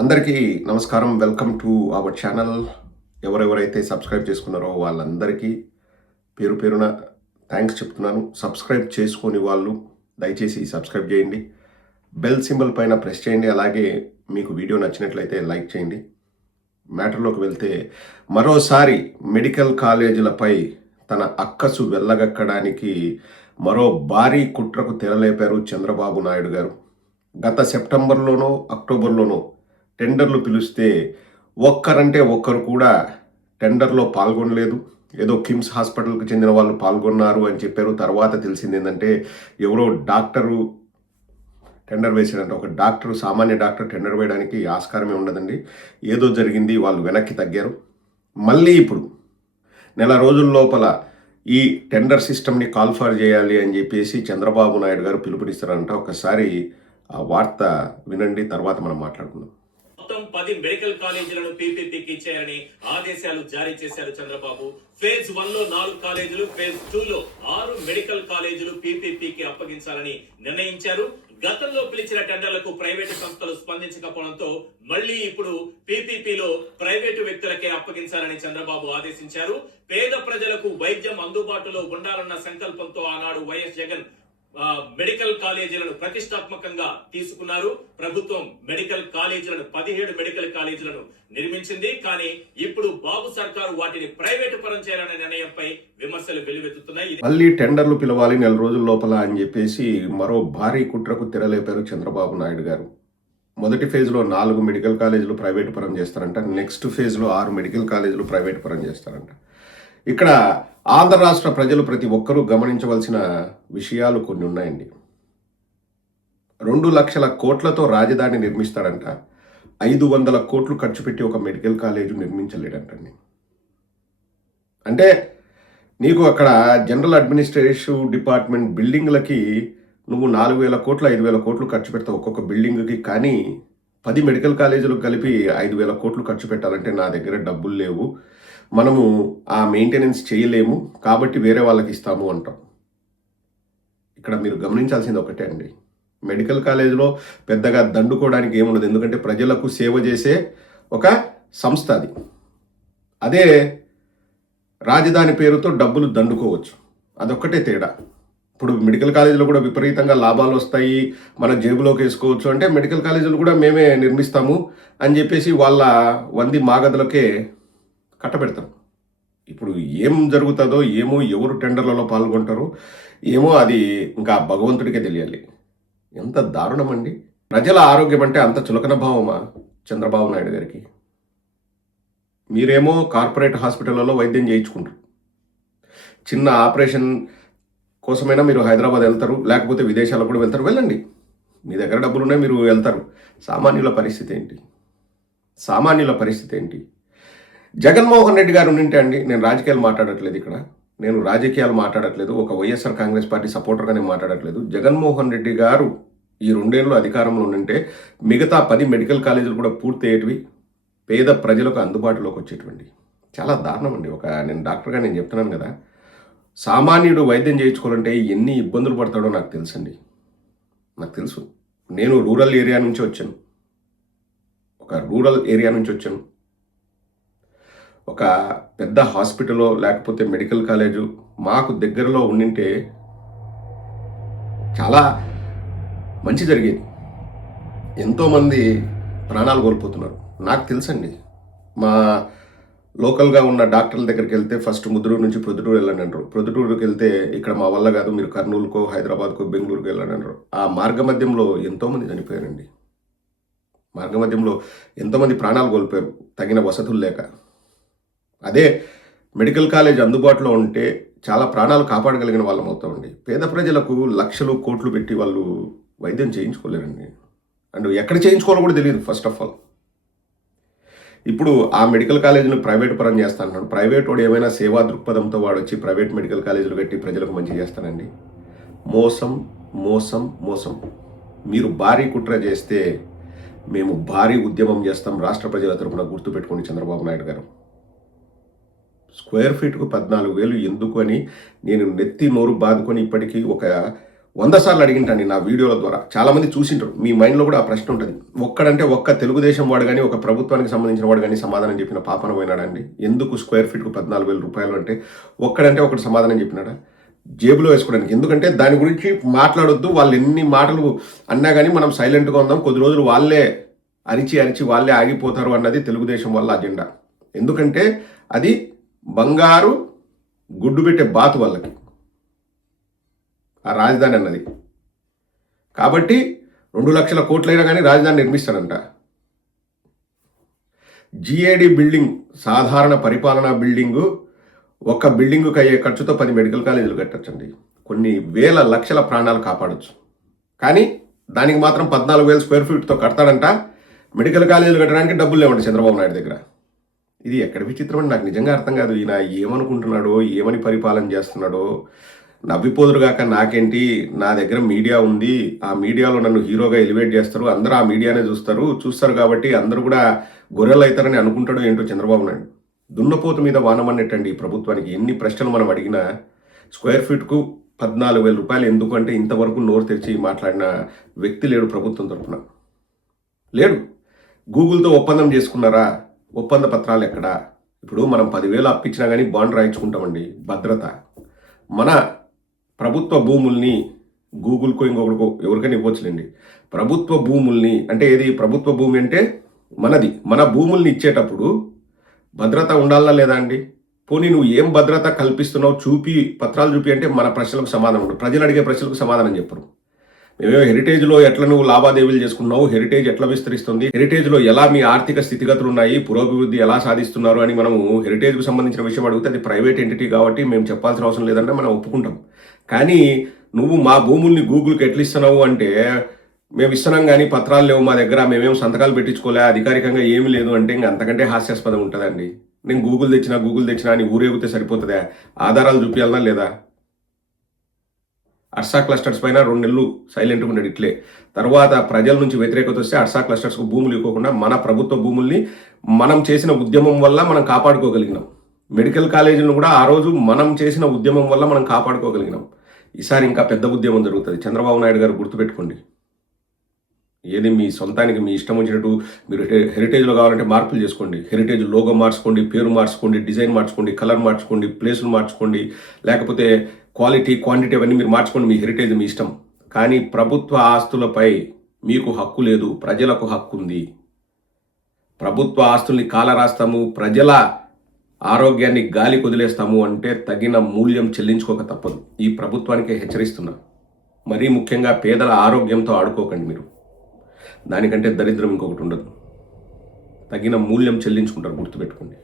అందరికీ నమస్కారం. Welcome to our channel. ఎవరెవరైతే సబ్స్క్రైబ్ చేసుకున్నారో వాళ్ళందరికీ పేరు పేరున థ్యాంక్స్ చెప్తున్నాను. సబ్స్క్రైబ్ చేసుకొని వాళ్ళు దయచేసి సబ్స్క్రైబ్ చేయండి. బెల్ సింబల్ పైన ప్రెస్ చేయండి. అలాగే మీకు వీడియో నచ్చినట్లయితే లైక్ చేయండి. మ్యాటర్లోకి వెళ్తే, మరోసారి మెడికల్ కాలేజీలపై తన అక్కసు వెళ్ళగక్కడానికి మరో భారీ కుట్రకు తెరలేపారు చంద్రబాబు నాయుడు గారు. గత సెప్టెంబర్లోనో అక్టోబర్లోనో టెండర్లు పిలిస్తే ఒక్కరంటే ఒక్కరు కూడా టెండర్లో పాల్గొనలేదు. ఏదో కిమ్స్ హాస్పిటల్కి చెందిన వాళ్ళు పాల్గొన్నారు అని చెప్పారు. తర్వాత తెలిసింది ఏంటంటే ఎవరో డాక్టరు టెండర్ వేసాడంటే, ఒక డాక్టర్, సామాన్య డాక్టర్ టెండర్ వేయడానికి ఆస్కారమే ఉండదండి. ఏదో జరిగింది, వాళ్ళు వెనక్కి తగ్గారు. మళ్ళీ ఇప్పుడు నెల రోజుల లోపల ఈ టెండర్ సిస్టమ్ని కాల్ఫర్ చేయాలి అని చెప్పేసి చంద్రబాబు నాయుడు గారు పిలుపునిస్తారంట. ఒకసారి ఆ వార్త వినండి, తర్వాత మనం మాట్లాడుకుందాం. మొత్తం 10 మెడికల్ కాలేజీలను పీపీపీకి ఇచ్చేయాలని ఆదేశాలు జారీ చేశారు చంద్రబాబు. ఫేజ్ 1 లో 4 కాలేజీలు, ఫేజ్ 2 లో 6 మెడికల్ కాలేజీలు పీపీపీకి అప్పగించాలని నిర్ణయించారు. గతంలో పిలిచిన టెండర్లకు ప్రైవేటు సంస్థలు స్పందించకపోవడంతో మళ్లీ ఇప్పుడు పీపీపీలో ప్రైవేటు వ్యక్తులకే అప్పగించాలని చంద్రబాబు ఆదేశించారు. పేద ప్రజలకు వైద్యం అందుబాటులో ఉండాలన్న సంకల్పంతో ఆనాడు వైఎస్ జగన్ మెడికల్ కాలేజీలను ప్రతిష్టాత్మకంగా తీసుకున్నారు. ప్రభుత్వం మెడికల్ కాలేజీలను 17 మెడికల్ కాలేజీలను నిర్మించింది. కానీ ఇప్పుడు బాబు సర్కారు వాటిని ప్రైవేటు పరం చేయాలనే నిర్ణయంపై విమర్శలు వెల్లువెత్తుతున్నాయి. మళ్ళీ టెండర్లు పిలవాలి నెల రోజుల లోపల అని చెప్పేసి మరో భారీ కుట్రకు తెరలేపారు చంద్రబాబు నాయుడు గారు. మొదటి ఫేజ్లో 4 మెడికల్ కాలేజీలు ప్రైవేటు పరం చేస్తారంట. నెక్స్ట్ ఫేజ్లో 6 మెడికల్ కాలేజీలు ప్రైవేటు పరం చేస్తారంట. ఇక్కడ ఆంధ్ర రాష్ట్ర ప్రజలు ప్రతి ఒక్కరూ గమనించవలసిన విషయాలు కొన్ని ఉన్నాయండి. 2 లక్షల కోట్లతో రాజధాని నిర్మిస్తాడంట. 500 కోట్లు ఖర్చు పెట్టి ఒక మెడికల్ కాలేజీ నిర్మించలేడంటండి. అంటే నీకు అక్కడ జనరల్ అడ్మినిస్ట్రేటివ్ డిపార్ట్మెంట్ బిల్డింగ్లకి నువ్వు 4,000 కోట్లు 5,000 కోట్లు ఖర్చు పెడతావు ఒక్కొక్క బిల్డింగ్కి. కానీ 10 మెడికల్ కాలేజీలకు కలిపి 5,000 కోట్లు ఖర్చు పెట్టాలంటే నా దగ్గర డబ్బులు లేవు, మనము ఆ మెయింటెనెన్స్ చేయలేము, కాబట్టి వేరే వాళ్ళకి ఇస్తాము అంటాం. ఇక్కడ మీరు గమనించాల్సింది ఒకటే అండి, మెడికల్ కాలేజీలో పెద్దగా దండుకోవడానికి ఏముండదు. ఎందుకంటే ప్రజలకు సేవ చేసే ఒక సంస్థ అది. అదే రాజధాని పేరుతో డబ్బులు దండుకోవచ్చు, అదొక్కటే తేడా. ఇప్పుడు మెడికల్ కాలేజీలో కూడా విపరీతంగా లాభాలు వస్తాయి, మన జేబులోకి వేసుకోవచ్చు అంటే మెడికల్ కాలేజీలు కూడా మేమే నిర్మిస్తాము అని చెప్పేసి వాళ్ళ వంది మాగదులకే కట్టబెడతాం. ఇప్పుడు ఏం జరుగుతుందో ఏమో, ఎవరు టెండర్లలో పాల్గొంటారో ఏమో, అది ఇంకా భగవంతుడికే తెలియాలి. ఎంత దారుణం అండి. ప్రజల ఆరోగ్యం అంటే అంత చులకన భావమా చంద్రబాబు నాయుడు గారికి? మీరేమో కార్పొరేట్ హాస్పిటళ్లలో వైద్యం చేయించుకుంటారు. చిన్న ఆపరేషన్ కోసమైనా మీరు హైదరాబాద్ వెళ్తారు, లేకపోతే విదేశాలకు కూడా వెళ్తారు. వెళ్ళండి, మీ దగ్గర డబ్బులు ఉన్నాయి, మీరు వెళ్తారు. సామాన్యుల పరిస్థితి ఏంటి? సామాన్యుల పరిస్థితి ఏంటి? జగన్మోహన్ రెడ్డి గారు ఉండింటే అండి, నేను రాజకీయాలు మాట్లాడట్లేదు ఇక్కడ, నేను రాజకీయాలు మాట్లాడట్లేదు, ఒక వైఎస్ఆర్ కాంగ్రెస్ పార్టీ సపోర్టర్గా నేను మాట్లాడట్లేదు. జగన్మోహన్ రెడ్డి గారు ఈ 2 ఏళ్ళు అధికారంలో ఉండింటే మిగతా 10 మెడికల్ కాలేజీలు కూడా పూర్తయ్యేటివి, పేద ప్రజలకు అందుబాటులోకి వచ్చేటువంటి. చాలా దారుణం అండి. నేను డాక్టర్గా నేను చెప్తున్నాను కదా, సామాన్యుడు వైద్యం చేయించుకోవాలంటే ఎన్ని ఇబ్బందులు పడతాడో నాకు తెలుసండి, నాకు తెలుసు. నేను రూరల్ ఏరియా నుంచి వచ్చాను, ఒక పెద్ద హాస్పిటల్లో లేకపోతే మెడికల్ కాలేజు మాకు దగ్గరలో ఉండింటే చాలా మంచి జరిగేది. ఎంతోమంది ప్రాణాలు కోల్పోతున్నారు, నాకు తెలుసండి. మా లోకల్గా ఉన్న డాక్టర్ల దగ్గరికి వెళ్తే ఫస్ట్ ముద్రూరు నుంచి ప్రొద్దుటూరు వెళ్ళండి అంటారు. ప్రొద్దుటూరుకి వెళ్తే ఇక్కడ మా వల్ల కాదు, మీరు కర్నూలుకో హైదరాబాద్కో బెంగళూరుకో వెళ్ళండి అంటారు. ఆ మార్గమధ్యంలో ఎంతోమంది చనిపోయారండి. మార్గమధ్యంలో ఎంతోమంది ప్రాణాలు కోల్పోయారు తగిన వసతులు లేక. అదే మెడికల్ కాలేజ్ అందుబాటులో ఉంటే చాలా ప్రాణాలు కాపాడగలిగిన వాళ్ళం అవుతామండి. పేద ప్రజలకు లక్షలు కోట్లు పెట్టి వాళ్ళు వైద్యం చేయించుకోలేరండి. అండ్ ఎక్కడ చేయించుకోవాలో కూడా తెలియదు ఫస్ట్ ఆఫ్ ఆల్. ఇప్పుడు ఆ మెడికల్ కాలేజీని ప్రైవేట్ పరం చేస్తా అన్నాడు. ప్రైవేట్ వాడు ఏమైనా సేవా దృక్పథంతో వాడు వచ్చి ప్రైవేట్ మెడికల్ కాలేజీలు కట్టి ప్రజలకు మంచి చేస్తానండి? మోసం మోసం మోసం. మీరు భారీ కుట్ర చేస్తే మేము భారీ ఉద్యమం చేస్తాం రాష్ట్ర ప్రజల తరపున, గుర్తుపెట్టుకోండి చంద్రబాబు నాయుడు గారు. స్క్వేర్ ఫీట్కు 14,000 ఎందుకు అని నేను నెత్తి నోరు బాదుకొని ఇప్పటికీ ఒక 100 సార్లు అడిగింటండి నా వీడియోల ద్వారా. చాలామంది చూసింటారు. మీ మైండ్లో కూడా ఆ ప్రశ్న ఉంటుంది. ఒక్కడంటే ఒక్క తెలుగుదేశం వాడు కానీ, ఒక ప్రభుత్వానికి సంబంధించిన వాడు కానీ సమాధానం చెప్పిన పాపన పోయినాడండి. ఎందుకు స్క్వేర్ ఫీట్కు 14,000 రూపాయలు అంటే ఒక్కడంటే ఒకటి సమాధానం చెప్పినాడా? జేబులో వేసుకోవడానికి. ఎందుకంటే దాని గురించి మాట్లాడొద్దు. వాళ్ళు ఎన్ని మాటలు అన్నా కానీ మనం సైలెంట్గా ఉందాం. కొద్ది రోజులు వాళ్ళే అరిచి వాళ్ళే ఆగిపోతారు అన్నది తెలుగుదేశం వాళ్ళ అజెండా. ఎందుకంటే అది బంగారు గుడ్డు పెట్టే బాతు వాళ్ళకి ఆ రాజధాని అన్నది. కాబట్టి 2 లక్షల కోట్లైనా కానీ రాజధాని నిర్మిస్తాడంట. జిఏడి బిల్డింగ్, సాధారణ పరిపాలనా బిల్డింగు, ఒక బిల్డింగుకి అయ్యే ఖర్చుతో 10 మెడికల్ కాలేజీలు కట్టచ్చండి. కొన్ని వేల లక్షల ప్రాణాలు కాపాడచ్చు. కానీ దానికి మాత్రం 14,000 స్క్వేర్ ఫీట్తో కడతాడంట. మెడికల్ కాలేజీలు కట్టడానికి డబ్బులు లేవండి చంద్రబాబు నాయుడు దగ్గర. ఇది ఎక్కడ విచిత్రం అని నాకు నిజంగా అర్థం కాదు. ఈయన ఏమనుకుంటున్నాడో, ఏమని పరిపాలన చేస్తున్నాడో నవ్విపోదురుగాక నాకేంటి, నా దగ్గర మీడియా ఉంది, ఆ మీడియాలో నన్ను హీరోగా ఎలివేట్ చేస్తారు, అందరూ ఆ మీడియానే చూస్తారు కాబట్టి అందరూ కూడా గొర్రెలు అవుతారని అనుకుంటాడో ఏంటో చంద్రబాబు నాయుడు. దున్నపోతు మీద వానమన్నట్టండి ఈ ప్రభుత్వానికి. ఎన్ని ప్రశ్నలు మనం అడిగినా స్క్వేర్ ఫీట్కు 14,000 రూపాయలు ఎందుకు అంటే ఇంతవరకు నోరు తెరిచి మాట్లాడిన వ్యక్తి లేడు ప్రభుత్వం తరఫున. లేడు. గూగుల్తో ఒప్పందం చేసుకున్నారా? ఒప్పంద పత్రాలు ఎక్కడా? ఇప్పుడు మనం 10,000 అప్పించినా కానీ బాండ్ రాయించుకుంటామండి, భద్రత. మన ప్రభుత్వ భూముల్ని గూగుల్కో ఇంకొకటికో ఎవరికైనా ఇవ్వచ్చులేండి. ప్రభుత్వ భూముల్ని అంటే ఏది ప్రభుత్వ భూమి అంటే మనది. మన భూముల్ని ఇచ్చేటప్పుడు భద్రత ఉండాలా లేదా అండి? పోనీ నువ్వు ఏం భద్రత కల్పిస్తున్నావు చూపి, పత్రాలు చూపి అంటే మన ప్రశ్నలకు సమాధానం ఉండదు. ప్రజలు అడిగే ప్రశ్నలకు సమాధానం చెప్పరు. మేమేమో హెరిటేజ్లో ఎట్లా నువ్వు లావాదేవీలు చేసుకున్నావు, హెరిటేజ్ ఎట్లా విస్తరిస్తుంది, హెరిటేజ్లో ఎలా మీ ఆర్థిక స్థితిగతులు ఉన్నాయి, పురోభివృద్ధి ఎలా సాధిస్తున్నారు అని మనము హెరిటేజ్కు సంబంధించిన విషయం అడిగితే అది ప్రైవేట్ ఎంటిటీ కాబట్టి మేము చెప్పాల్సిన అవసరం లేదంటే మనం ఒప్పుకుంటాం. కానీ నువ్వు మా భూముల్ని గూగుల్కి ఎట్లా ఇస్తున్నావు అంటే మేము ఇస్తున్నాం కానీ పత్రాలు లేవు మా దగ్గర, మేమేం సంతకాలు పెట్టించుకోలే, అధికారికంగా ఏమీ లేదు అంటే ఇంక అంతకంటే హాస్యాస్పదం ఉంటుందండి. నేను గూగుల్ తెచ్చినా అని ఊరేగితే సరిపోతుందా? ఆధారాలు చూపించాలనా లేదా? అర్సా క్లస్టర్స్ పైన 2 నెలలు సైలెంట్గా ఉండేది ఇట్లే. తర్వాత ప్రజల నుంచి వ్యతిరేకత వస్తే అర్సా క్లస్టర్స్కు భూములు ఇవ్వకుండా మన ప్రభుత్వ భూముల్ని మనం చేసిన ఉద్యమం వల్ల మనం కాపాడుకోగలిగినాం. మెడికల్ కాలేజీలను కూడా ఆ రోజు మనం చేసిన ఉద్యమం వల్ల మనం కాపాడుకోగలిగినాం. ఈసారి ఇంకా పెద్ద ఉద్యమం జరుగుతుంది. చంద్రబాబు నాయుడు గారు గుర్తుపెట్టుకోండి. ఏది మీ సొంతానికి మీ ఇష్టం వచ్చినట్టు మీరు హెరిటేజ్లో కావాలంటే మార్పులు చేసుకోండి. హెరిటేజ్ లోగో మార్చుకోండి, పేరు మార్చుకోండి, డిజైన్ మార్చుకోండి, కలర్ మార్చుకోండి, ప్లేసులు మార్చుకోండి, లేకపోతే క్వాలిటీ క్వాంటిటీ అవన్నీ మీరు మార్చుకోండి. మీ హెరిటేజ్ మీ ఇష్టం. కానీ ప్రభుత్వ ఆస్తులపై మీకు హక్కు లేదు, ప్రజలకు హక్కు ఉంది. ప్రభుత్వ ఆస్తుల్ని కాలరాస్తాము, ప్రజల ఆరోగ్యాన్ని గాలి కొదిలేస్తాము అంటే తగిన మూల్యం చెల్లించుకోక తప్పదు. ఈ ప్రభుత్వానికి హెచ్చరిస్తున్నా. మరీ ముఖ్యంగా పేదల ఆరోగ్యంతో ఆడుకోకండి మీరు. దానికంటే దరిద్రం ఇంకొకటి ఉండదు. తగిన మూల్యం చెల్లించుకుంటారు, గుర్తుపెట్టుకోండి.